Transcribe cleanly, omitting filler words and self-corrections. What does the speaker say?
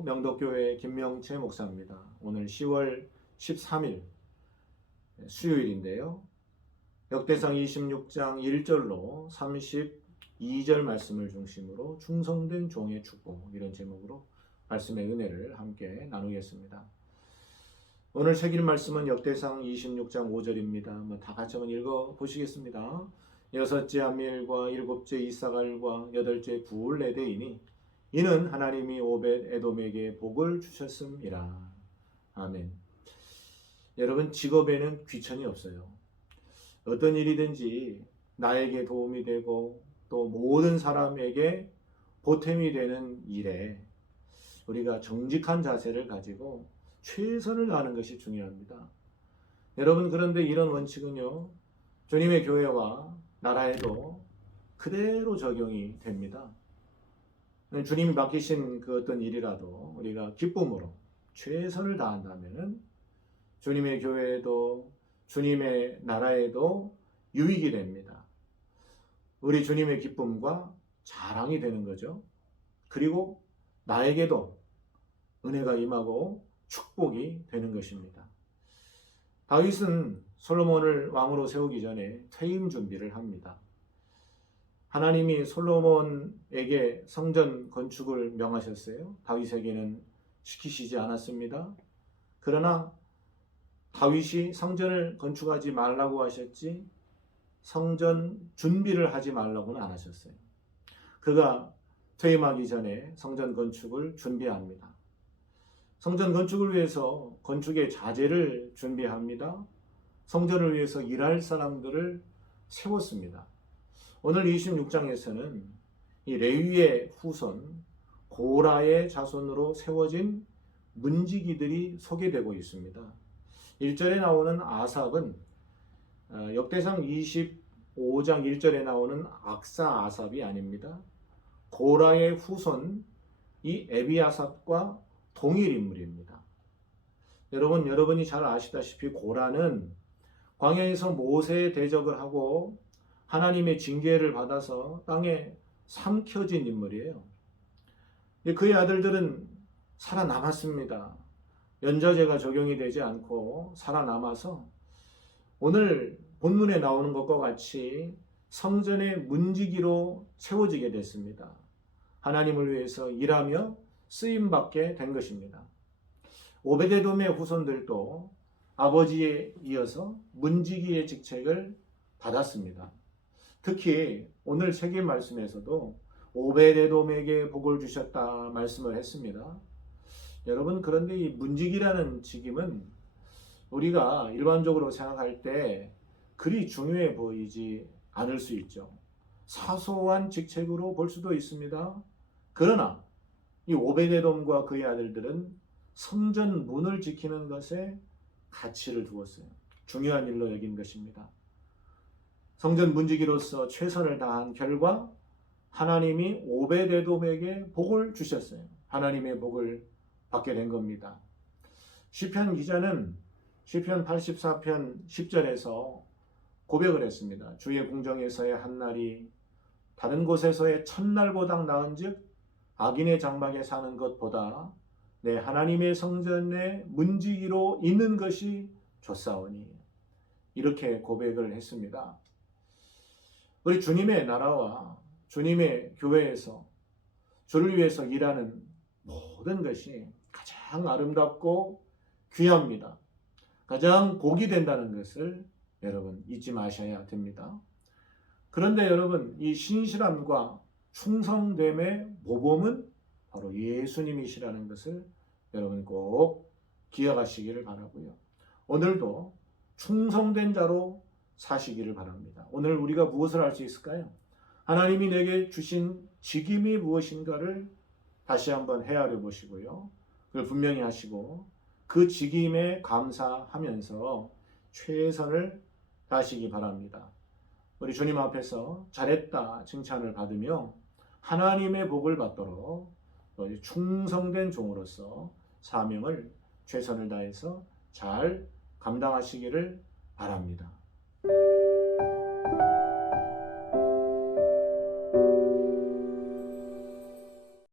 안녕하세요. 명덕교회 김명채 목사입니다. 오늘 10월 13일 수요일인데요. 역대상 26장 1절로 32절 말씀을 중심으로 충성된 종의 축복, 이런 제목으로 말씀의 은혜를 함께 나누겠습니다. 오늘 새길 말씀은 역대상 26장 5절입니다. 다 같이 한번 읽어 보시겠습니다. 여섯째 암미엘과 일곱째 이사갈과 여덟째 부울레데이니 이는 하나님이 오벳 에돔에게 복을 주셨음이라. 아멘. 여러분, 직업에는 귀천이 없어요. 어떤 일이든지 나에게 도움이 되고 또 모든 사람에게 보탬이 되는 일에 우리가 정직한 자세를 가지고 최선을 다하는 것이 중요합니다. 여러분, 그런데 이런 원칙은요, 주님의 교회와 나라에도 그대로 적용이 됩니다. 주님이 맡기신 그 어떤 일이라도 우리가 기쁨으로 최선을 다한다면 주님의 교회에도 주님의 나라에도 유익이 됩니다. 우리 주님의 기쁨과 자랑이 되는 거죠. 그리고 나에게도 은혜가 임하고 축복이 되는 것입니다. 다윗은 솔로몬을 왕으로 세우기 전에 퇴임 준비를 합니다. 하나님이 솔로몬에게 성전 건축을 명하셨어요. 다윗에게는 시키시지 않았습니다. 그러나 다윗이 성전을 건축하지 말라고 하셨지 성전 준비를 하지 말라고는 안 하셨어요. 그가 퇴임하기 전에 성전 건축을 준비합니다. 성전 건축을 위해서 건축의 자재를 준비합니다. 성전을 위해서 일할 사람들을 세웠습니다. 오늘 26장에서는 이 레위의 후손 고라의 자손으로 세워진 문지기들이 소개되고 있습니다. 1절에 나오는 아삽은 역대상 25장 1절에 나오는 악사 아삽이 아닙니다. 고라의 후손 이 에비아삽과 동일 인물입니다. 여러분이 잘 아시다시피 고라는 광야에서 모세의 대적을 하고 하나님의 징계를 받아서 땅에 삼켜진 인물이에요. 그의 아들들은 살아남았습니다. 연좌제가 적용이 되지 않고 살아남아서 오늘 본문에 나오는 것과 같이 성전의 문지기로 세워지게 됐습니다. 하나님을 위해서 일하며 쓰임받게 된 것입니다. 오베데돔의 후손들도 아버지에 이어서 문지기의 직책을 받았습니다. 특히 오늘 세계 말씀에서도 오베데돔에게 복을 주셨다 말씀을 했습니다. 여러분, 그런데 이 문지기라는 직임은 우리가 일반적으로 생각할 때 그리 중요해 보이지 않을 수 있죠. 사소한 직책으로 볼 수도 있습니다. 그러나 이 오베데돔과 그의 아들들은 성전 문을 지키는 것에 가치를 두었어요. 중요한 일로 여긴 것입니다. 성전 문지기로서 최선을 다한 결과 하나님이 오베데돔에게 복을 주셨어요. 하나님의 복을 받게 된 겁니다. 시편 기자는 시편 84편 10절에서 고백을 했습니다. 주의 궁정에서의 한 날이 다른 곳에서의 천날보다 나은즉 악인의 장막에 사는 것보다 내 하나님의 성전에 문지기로 있는 것이 좋사오니, 이렇게 고백을 했습니다. 우리 주님의 나라와 주님의 교회에서 주를 위해서 일하는 모든 것이 가장 아름답고 귀합니다. 가장 복이 된다는 것을 여러분 잊지 마셔야 됩니다. 그런데 여러분, 이 신실함과 충성됨의 모범은 바로 예수님이시라는 것을 여러분 꼭 기억하시기를 바라고요. 오늘도 충성된 자로 사시기를 바랍니다. 오늘 우리가 무엇을 할 수 있을까요? 하나님이 내게 주신 직임이 무엇인가를 다시 한번 헤아려 보시고요. 그걸 분명히 하시고 그 직임에 감사하면서 최선을 다하시기 바랍니다. 우리 주님 앞에서 잘했다 칭찬을 받으며 하나님의 복을 받도록 충성된 종으로서 사명을 최선을 다해서 잘 감당하시기를 바랍니다.